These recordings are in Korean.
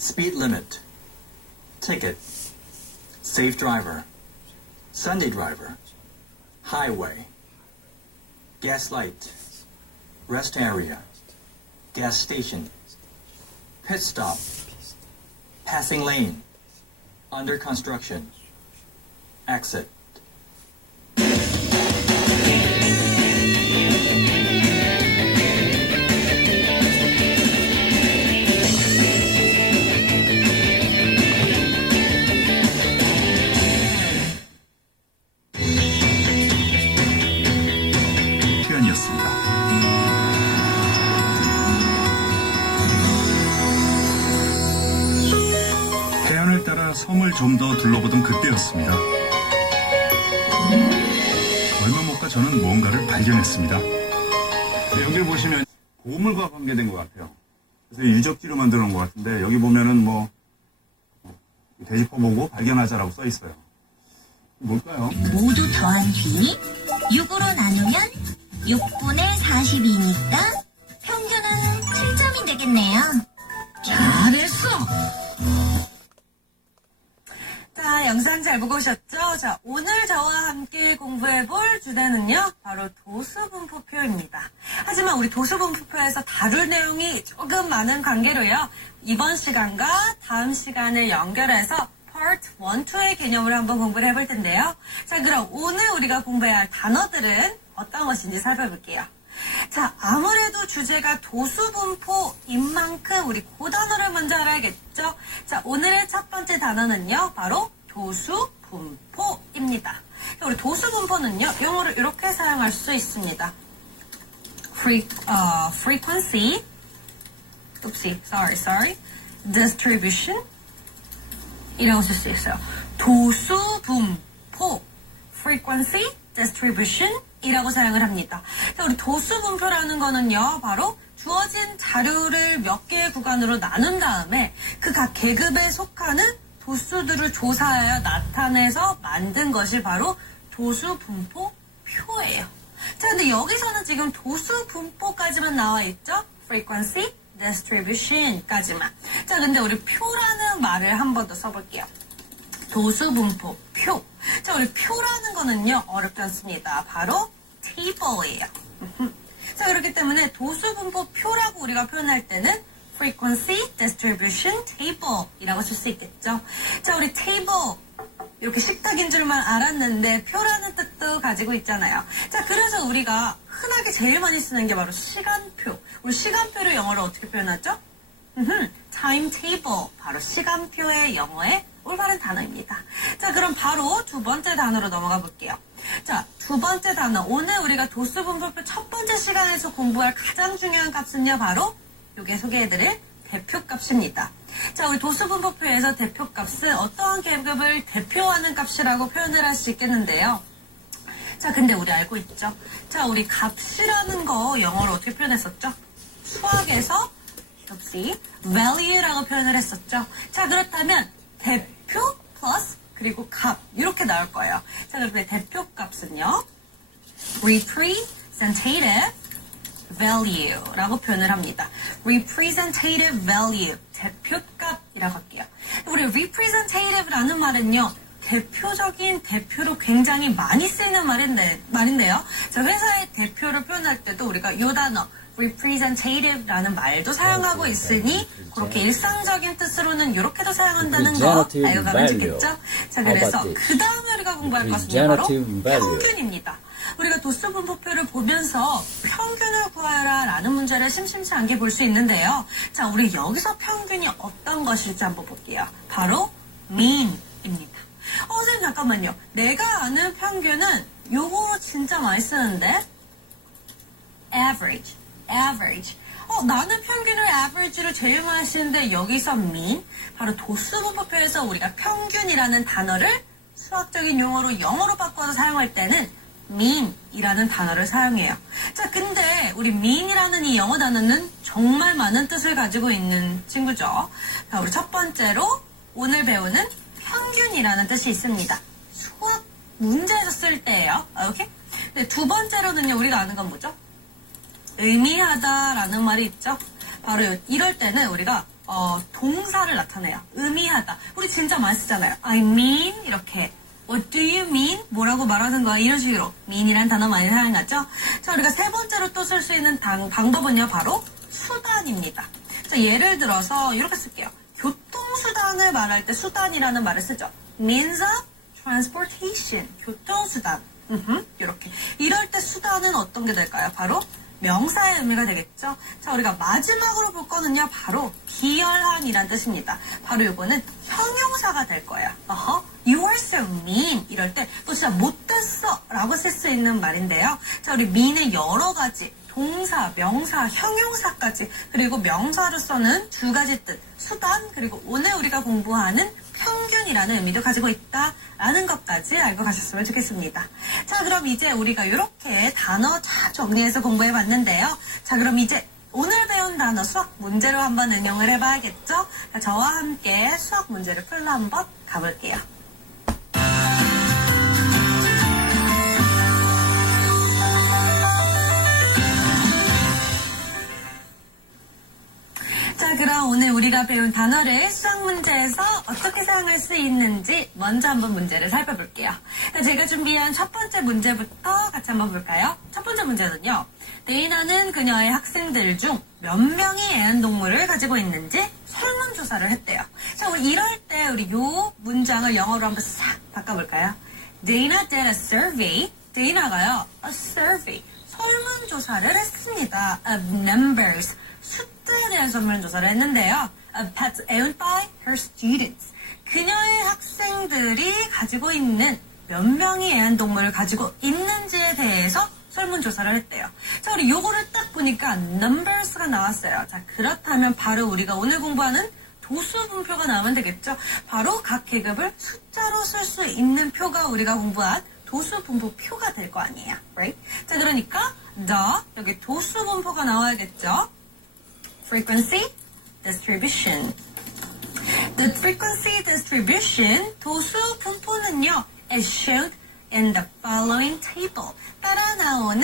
speed limit, ticket, safe driver, Sunday driver, highway, gas light, rest area, gas station, pit stop, passing lane, under construction, exit. 섬을 좀 더 둘러보던 그때였습니다. 얼마 못 가 저는 무언가를 발견했습니다. 네, 여기 보시면 고물과 관계된 것 같아요. 그래서 유적지로 만들어 놓은 것 같은데 여기 보면은 뭐 돼지포 보고 발견하자라고 써 있어요. 뭘까요? 모두 더한 뒤 6으로 나누면 6분의 42니까 평균은 7점이 되겠네요. 잘했어. 자, 영상 잘 보고 오셨죠? 자, 오늘 저와 함께 공부해 볼 주제는요, 바로 도수분포표입니다. 하지만 우리 도수분포표에서 다룰 내용이 조금 많은 관계로요, 이번 시간과 다음 시간을 연결해서 Part 1, 2의 개념을 한번 공부를 해볼 텐데요. 자, 그럼 오늘 우리가 공부해야 할 단어들은 어떤 것인지 살펴볼게요. 자, 아무래도 주제가 도수분포인 만큼 우리 그 단어를 먼저 알아야겠죠? 자, 오늘의 첫 번째 단어는요, 바로 도수분포입니다. 우리 도수분포는요, 영어로 이렇게 사용할 수 있습니다. Fre, 어, frequency, oopsie, sorry, sorry, distribution, 이라고 쓸 수 있어요. 도수분포, frequency, distribution 이라고 사용을 합니다. 우리 도수분표라는 거는요, 바로 주어진 자료를 몇 개의 구간으로 나눈 다음에 그 각 계급에 속하는 도수들을 조사하여 나타내서 만든 것이 바로 도수분포 표예요. 자, 근데 여기서는 지금 도수분포까지만 나와 있죠? frequency, distribution까지만. 자, 근데 우리 표라는 말을 한 번 더 써볼게요. 도수분포 표. 자, 우리 표라는 거는요, 어렵지 않습니다. 바로 table이에요. 자, 그렇기 때문에 도수분포 표라고 우리가 표현할 때는 frequency distribution table 이라고 쓸 수 있겠죠. 자, 우리 table. 이렇게 식탁인 줄만 알았는데 표라는 뜻도 가지고 있잖아요. 자, 그래서 우리가 흔하게 제일 많이 쓰는 게 바로 시간표. 우리 시간표를 영어로 어떻게 표현하죠? 음흠, timetable. 바로 시간표의 영어의 올바른 단어입니다. 자, 그럼 바로 두 번째 단어로 넘어가 볼게요. 자, 두 번째 단어. 오늘 우리가 도수분포표 첫 번째 시간에서 공부할 가장 중요한 값은요, 바로 요게 소개해드릴 대표값입니다. 자, 우리 도수분포표에서 대표값은 어떠한 계급을 대표하는 값이라고 표현을 할 수 있겠는데요. 자, 근데 우리 알고 있죠? 자, 우리 값이라는 거 영어로 어떻게 표현했었죠? 수학에서 역시 value라고 표현을 했었죠. 자, 그렇다면 대표 플러스 그리고 값 이렇게 나올 거예요. 자, 그런데 대표 값은요. representative value라고 표현을 합니다. representative value 대표값이라고 할게요. 우리 representative라는 말은요. 대표적인 대표로 굉장히 많이 쓰이는 말인데, 말인데요. 자, 회사의 대표를 표현할 때도 우리가 요 단어 representative라는 말도 사용하고 있으니 그렇게 일상적인 뜻으로는 이렇게도 사용한다는 거 알고 가면. 좋겠죠? 자, 그래서? 그 다음에 우리가 공부할 것은요, 바로. 평균입니다. 우리가 도수분포표를 보면서 평균을 구하여라 라는 문제를 심심치 않게 볼 수 있는데요. 자, 우리 여기서 평균이 어떤 것일지 한번 볼게요. 바로 mean입니다. 어, 선생님 잠깐만요. 내가 아는 평균은 요거 진짜 많이 쓰는데 average, average. 어, 나는 평균을 average를 제일 많이 쓰는데 여기서 mean, 바로 도수분포표에서 우리가 평균이라는 단어를 수학적인 용어로 영어로 바꿔서 사용할 때는 mean이라는 단어를 사용해요. 자, 근데 우리 mean이라는 이 영어 단어는 정말 많은 뜻을 가지고 있는 친구죠. 자, 우리 첫 번째로 오늘 배우는 평균이라는 뜻이 있습니다. 수학 문제에서 쓸 때예요. 오케이? 근데 두 번째로는요, 우리가 아는 건 뭐죠? 의미하다라는 말이 있죠. 바로 이럴 때는 우리가 어, 동사를 나타내요. 의미하다. 우리 진짜 많이 쓰잖아요. I mean 이렇게. What do you mean? 뭐라고 말하는 거야? 이런 식으로 mean이란 단어 많이 사용하죠. 자, 우리가 세 번째로 또 쓸 수 있는 당- 방법은요, 바로 수단입니다. 자, 예를 들어서 이렇게 쓸게요. 교통수단을 말할 때 수단이라는 말을 쓰죠. means of transportation. 교통수단. 이렇게. 이럴 때 수단은 어떤 게 될까요? 바로 명사의 의미가 되겠죠. 자, 우리가 마지막으로 볼 거는요, 바로 기열한이란 뜻입니다. 바로 이거는 형용사가 될 거예요. 어허, you are so mean. 이럴 때, 너 진짜 못됐어. 라고 쓸 수 있는 말인데요. 자, 우리 mean의 여러 가지, 동사, 명사, 형용사까지, 그리고 명사로서는 두 가지 뜻, 수단, 그리고 오늘 우리가 공부하는 평균이라는 의미도 가지고 있다라는 것까지 알고 가셨으면 좋겠습니다. 자, 그럼 이제 우리가 이렇게 단어 잘 정리해서 공부해 봤는데요. 자, 그럼 이제 오늘 배운 단어 수학 문제로 한번 응용을 해봐야겠죠? 자, 저와 함께 수학 문제를 풀러 한번 가볼게요. 그럼 오늘 우리가 배운 단어를 수학 문제에서 어떻게 사용할 수 있는지 먼저 한번 문제를 살펴볼게요. 자, 제가 준비한 첫 번째 문제부터 같이 한번 볼까요? 첫 번째 문제는요. 데이나는 그녀의 학생들 중 몇 명이 애완동물을 가지고 있는지 설문조사를 했대요. 자, 우리 이럴 때 우리 요 문장을 영어로 한번 싹 바꿔볼까요? Dana did a survey. 데이나가요. A survey. 설문조사를 했습니다. Of numbers. 숫자에 대한 설문 조사를 했는데요. Of pets owned by her students. 그녀의 학생들이 가지고 있는 몇 명의 애완동물을 가지고 있는지에 대해서 설문조사를 했대요. 자, 우리 요거를 딱 보니까 numbers가 나왔어요. 자, 그렇다면 바로 우리가 오늘 공부하는 도수 분표가 나오면 되겠죠? 바로 각 계급을 숫자로 쓸 수 있는 표가 우리가 공부한 도수 분포 표가 될 거 아니에요. Right? 자, 그러니까 the 여기 도수 분포가 나와야겠죠? Frequency distribution. The frequency distribution 도수 분포는요 is shown in the following table. 따라 나오는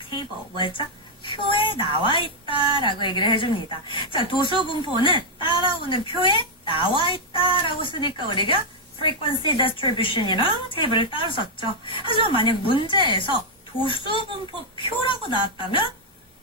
table 뭐였죠? 표에 나와 있다라고 얘기를 해줍니다. 자, 도수 분포는 따라오는 표에 나와 있다라고 쓰니까 우리가 frequency distribution이랑 테이블을 따로 썼죠. 하지만 만약 문제에서 도수 분포 표라고 나왔다면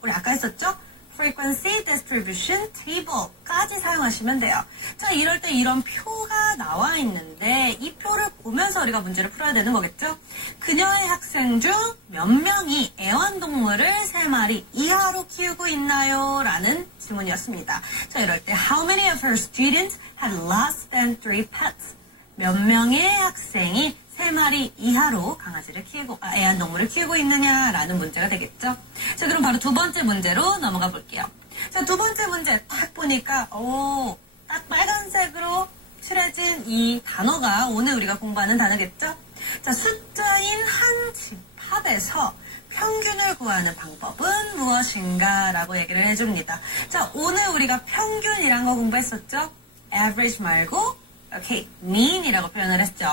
우리 아까 했었죠? Frequency distribution table까지 사용하시면 돼요. 자, 이럴 때 이런 표가 나와 있는데 이 표를 보면서 우리가 문제를 풀어야 되는 거겠죠? 그녀의 학생 중 몇 명이 애완동물을 세 마리 이하로 키우고 있나요? 라는 질문이었습니다. 자, 이럴 때 how many of her students had less than three pets? 몇 명의 학생이 세 마리 이하로 강아지를 키우고, 아, 애완동물을 키우고 있느냐라는 문제가 되겠죠. 자, 그럼 바로 두 번째 문제로 넘어가 볼게요. 자, 두 번째 문제 딱 보니까, 오, 딱 빨간색으로 칠해진 이 단어가 오늘 우리가 공부하는 단어겠죠? 자, 숫자인 한 집합에서 평균을 구하는 방법은 무엇인가? 라고 얘기를 해줍니다. 자, 오늘 우리가 평균이란 거 공부했었죠? average 말고, 오케이, mean이라고 표현을 했죠?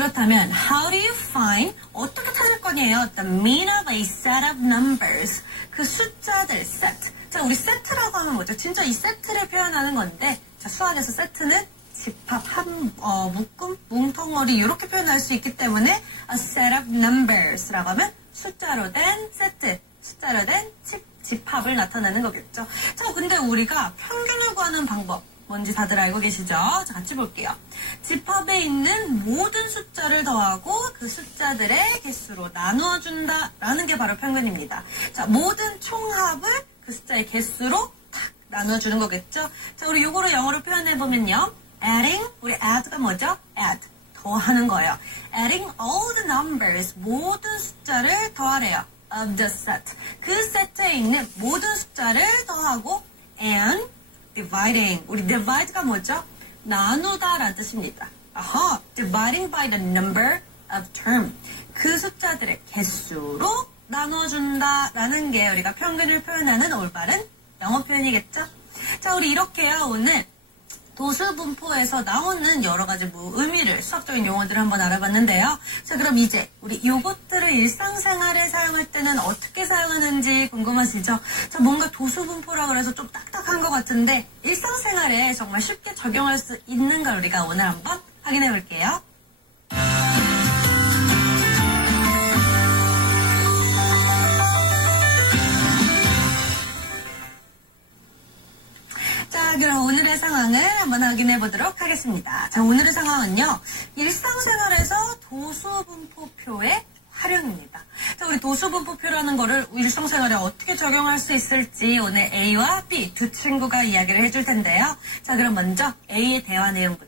그렇다면 how do you find 어떻게 찾을 거냐요? The mean of a set of numbers 그 숫자들 set 자 우리 세트라고 하면 뭐죠? 진짜 이 세트를 표현하는 건데 자 수학에서 세트는 집합 한 어, 묶음 뭉텅어리 이렇게 표현할 수 있기 때문에 a set of numbers라고 하면 숫자로 된 세트 숫자로 된 집, 집합을 나타내는 거겠죠. 자 근데 우리가 평균을 구하는 방법 뭔지 다들 알고 계시죠? 자, 같이 볼게요. 집합에 있는 모든 숫자를 더하고 그 숫자들의 개수로 나누어 준다라는 게 바로 평균입니다. 자, 모든 총합을 그 숫자의 개수로 탁 나누어 주는 거겠죠? 자, 우리 요거를 영어로 표현해 보면요. adding 우리 add가 뭐죠? add 더하는 거예요. adding all the numbers 모든 숫자를 더하래요. of the set 그 세트에 있는 모든 숫자를 더하고 and dividing. 우리 divide가 뭐죠? 나누다라는 뜻입니다. 아하, dividing by the number of term. 그 숫자들의 개수로 나눠준다라는 게 우리가 평균을 표현하는 올바른 영어 표현이겠죠? 자, 우리 이렇게요, 오늘 도수분포에서 나오는 여러 가지 뭐 의미를 수학적인 용어들을 한번 알아봤는데요. 자, 그럼 이제 우리 요것들을 일상생활에 사용할 때는 어떻게 사용하는지 궁금하시죠? 자, 뭔가 도수분포라 그래서 좀 딱딱한 것 같은데 일상생활에 정말 쉽게 적용할 수 있는 걸 우리가 오늘 한번 확인해 볼게요. 자, 그럼 오늘의 상황을 한번 확인해 보도록 하겠습니다. 자, 오늘의 상황은요, 일상생활에서 도수분포표의 활용입니다. 자, 우리 도수분포표라는 거를 일상생활에 어떻게 적용할 수 있을지 오늘 A와 B 두 친구가 이야기를 해줄 텐데요. 자, 그럼 먼저 A의 대화 내용부터